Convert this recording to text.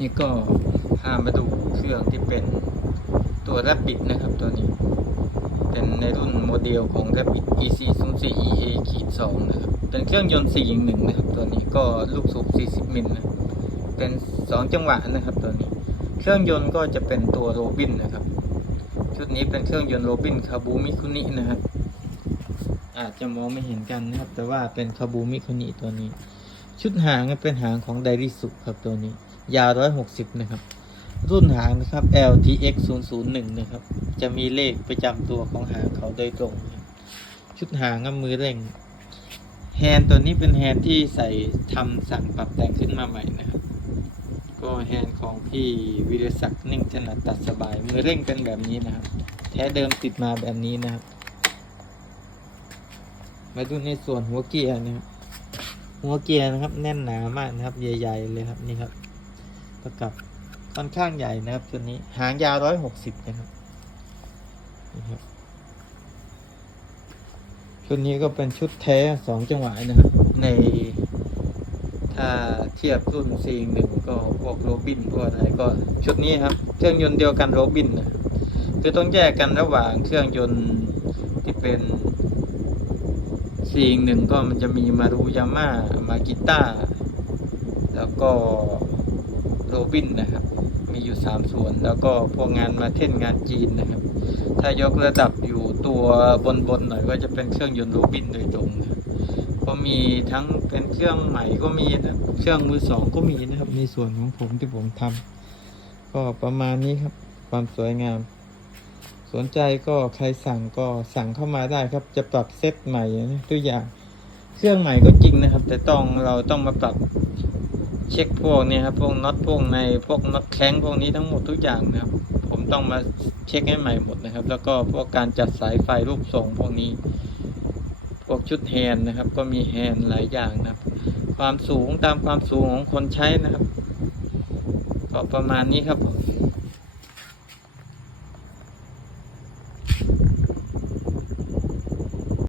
นี่ก็พามาดูเครื่องที่เป็นตัว Rapid นะครับตัวนี้ เป็นในรุ่นโมเดลของ Rapid EC 0 4 EA ขีด2นะครับ เป็นเครื่องยนต์4ยิง1นะครับ ตัวนี้ก็ลูกสูบ 40 มิลนะเป็น 2 จังหวะนะครับตัวนี้ เครื่องยนต์ก็จะเป็นตัวโรบินนะครับ ชุดนี้เป็นเครื่องยนต์โรบินคาบูมิคุนินะครับ อาจจะมองไม่เห็นกันนะครับ แต่ว่าเป็นคาบูมิคุนิตัวนี้ ชุดหางเป็นหางของไดริสุครับตัวนี้ ยาว 160 นะครับ รุ่นหางนะครับ LTX 001 นะครับ จะมีเลขประจำตัวของหางเขาโดยตรง ชุดหางกับมือเร่ง แฮนตัวนี้เป็นแฮนที่ใส่ทำสั่งปรับแต่งขึ้นมาใหม่นะครับ ก็แฮนของพี่วิรศักดิ์นิ่งถนัดตัดสบาย มือเร่งเป็นแบบนี้นะครับ แท้เดิมติดมาแบบนี้นะครับ มาดูในส่วนหัวเกียร์นะครับหัวเกียร์นะครับแน่นหนามากนะครับ ใหญ่ ๆ เลยครับนี่ครับ ประกับค่อนข้างใหญ่นะครับตัวนี้หางยาวร้อยหกสิบนะครับนี่ครับชุดนี้ก็เป็นชุดแท้สองจังหวะนะครับ ในถ้าเทียบรุ่นซีหนึ่งก็พวกโรบินพวกอะไรก็ชุดนี้ครับ เครื่องยนต์เดียวกันโรบินนะคือต้องแยกกันระหว่างเครื่องยนต์ที่เป็นซีหนึ่งก็มันจะมีมารูยาม่ามากิต้าแล้วก็ บินนะครับ มีอยู่สามส่วน แล้วก็พวกงานมาเท่นงานจีนนะครับ ถ้ายกระดับอยู่ตัวบนๆหน่อยก็จะเป็นเครื่องยนต์โรบินโดยตรงนะก็มีทั้งเป็นเครื่องใหม่ก็มีนะเครื่องมือสองก็มีนะครับในส่วนของผมที่ผมทำก็ประมาณนี้ครับ ความสวยงาม สนใจก็ใครสั่งก็สั่งเข้ามาได้ครับ จะปรับเซตใหม่นะตัวอย่างเครื่องใหม่ก็จริงนะครับ แต่ต้องเราต้องมาปรับ เช็คพวกนี้ครับพวกน็อตพวกในพวกน็อตแข้งพวกนี้ทั้งหมดทุกอย่างนะครับผมต้องมาเช็คให้ใหม่หมดนะครับ แล้วก็พวกการจัดสายไฟรูปทรงพวกนี้ พวกชุดแฮนนะครับ ก็มีแฮนหลายอย่างนะครับ ความสูงตามความสูงของคนใช้นะครับก็ประมาณนี้ครับผม